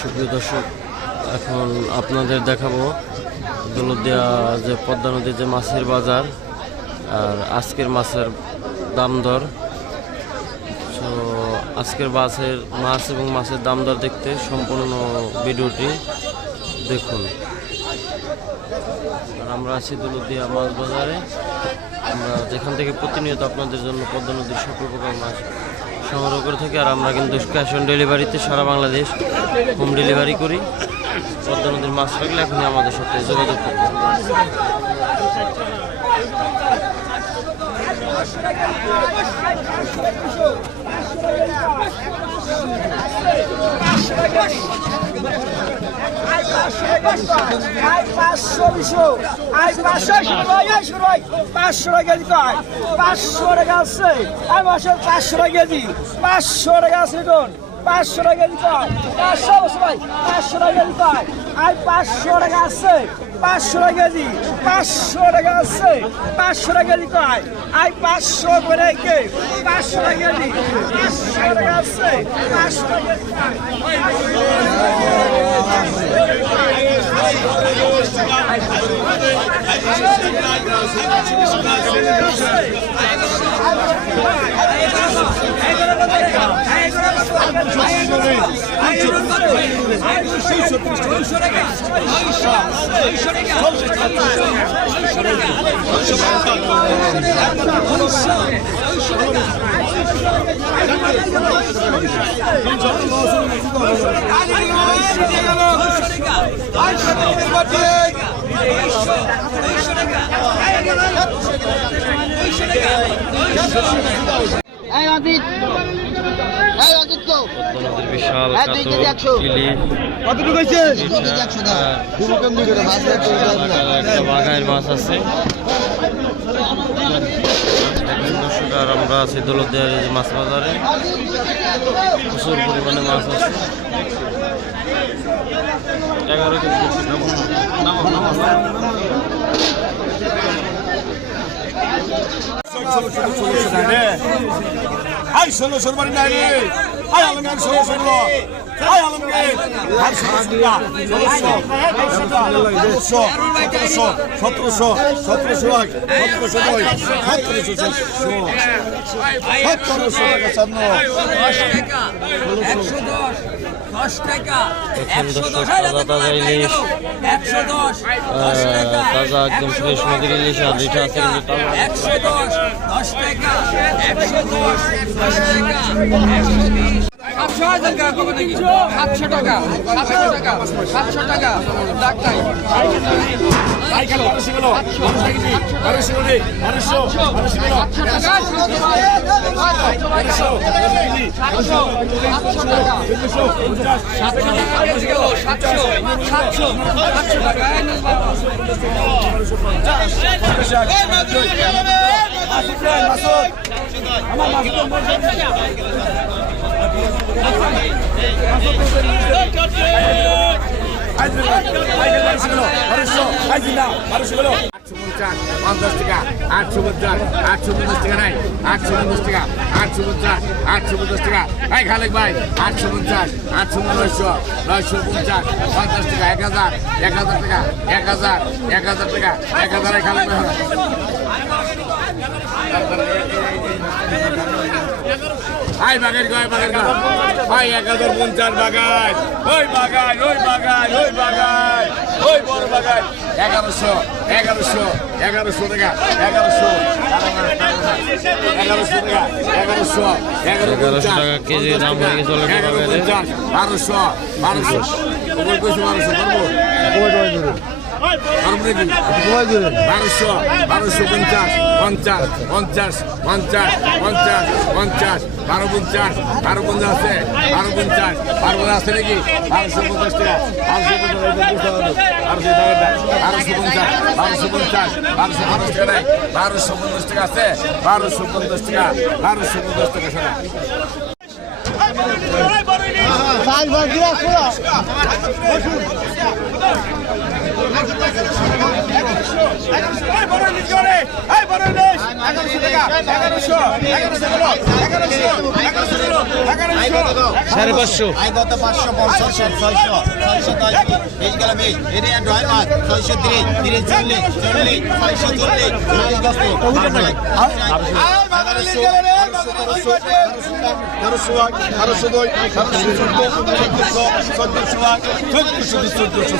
সুপ্রিয় দর্শক, এখন আপনাদের দেখাবো দৌলতদিয়া যে পদ্মা নদীর যে মাছের বাজার আর আজকের মাছের দাম দর। তো আজকের মাছের, মাছ এবং মাছের দাম দর দেখতে সম্পূর্ণ ভিডিওটি দেখুন। আর আমরা আছি দৌলতদিয়া মাছ বাজারে। আমরা যেখান থেকে প্রতিনিয়ত আপনাদের জন্য পদ্মা নদীর সকল প্রকার মাছ সংগ্রহ করে থাকি আর আমরা কিন্তু ক্যাশ অন ডেলিভারিতে সারা বাংলাদেশ হোম ডেলিভারি করি পদ্মা নদীর মাছ থাকলে এখনই আমাদের সাথে যোগাযোগ করতে হবে। পাঁচশো দুশো আই পাঁচশো শুরু হয় শুরু হয় পাঁচশো টাকা কেজি কয় পাঁচশো টাকা আছে আই বছর পাঁচশো টাকা কেজি পাঁচশো টাকা আছে পাঁচশো টাকা কেজি কয় পাঁচশো বসে পাঁচশো টাকা কেজি কয় আই পাঁচশো টাকা আছে। পাঁচশো টাকা কেজি পাঁচশো টাকা আছে পাঁচশো টাকা কেজি কয় আই পাঁচশো করে কে পাঁচশো টাকা কেজি পাঁচশো টাকা আছে পাঁচশো টাকা কেজি কয় এই নদীর বিশাল হ্যাঁ, বাঘায়ের মাছ আছে দেখুন আর আমরা আছি দৌলতদিয়ার এই মাছ বাজারে। প্রচুর পরিমাণে মাছ আছে। এগারো কেজি আছে। নামো, নামো, নামো, নামো। আই ষোলো ষোলো বাড়ি নাই রে আই ষোলোশো ষোলোশো সতেরোশো সতেরোশো সতেরোশো এক সতেরোশো নয় সতেরোশো সতেরোশো দেখুন একশো দর্শক দশ তাজা একদম ফ্রেশ নদীর ইলিশ আর যেটা আছে কিন্তু একশো দশ টাকা একশো দশ সাতশো হাজার টাকা কবে নাকি সাতশো টাকা সাতশো টাকা সাতশো টাকা ডাক্তার আই খালি বারোশো পঞ্চাশ টাকা আটশো পঞ্চাশ আটশো পঞ্চাশ টাকা নাই আটশো পঞ্চাশ টাকা আটশো পঞ্চাশ আটশো পঞ্চাশ টাকা এই খালেক ভাই আটশো পঞ্চাশ আটশো নয়শো নয়শো পঞ্চাশ পঞ্চাশ টাকা এক হাজার এক হাজার টাকা এক হাজার এক হাজার টাকা এক হাজার খালেক ভাই আই বাগান গয় বাগান গয় ভাই এক হাজার পঞ্চাশ বাগান। ওই বাগান ওই বাগান ওই বাগান। ওই বড় বাগান। এগারোশো এগারোশো এগারোশো টাকা এগারোশো। এগারোশো টাকা এগারোশো এগারো এগারোশো টাকা কেজি দাম হয়ে গেছে বারোশো বারোশো। কই কইছো বারোশো পারব নাকি বারোশো বারোশো পঞ্চাশ পঞ্চাশ পঞ্চাশ পঞ্চাশ পঞ্চাশ পঞ্চাশ বারো পঞ্চাশ বারো পঞ্চাশ আছে বারো পঞ্চাশ বারো পঞ্চাশ আছে নাকি বারোশো পঞ্চাশ টাকা বারোশো পঞ্চাশ বারোশো পঞ্চাশ বারোশো পঞ্চাশ টাকা বারোশো পঞ্চাশ টাকা আছে বারোশো পঞ্চাশ টাকা বারোশো পঞ্চাশ টাকা শোনা পাঁচ বার দিয়ে শোনো সাড়ে পাঁচশো গত পাঁচশো পঞ্চাশ ছয়শো ছয়শো এই গেলাম এই এটা ড্রয় মাছ ছয়শো তিরিশ তিরিশ চল্লিশ চল্লিশ ছয়শো চল্লিশ চল্লিশ চোদ্দশো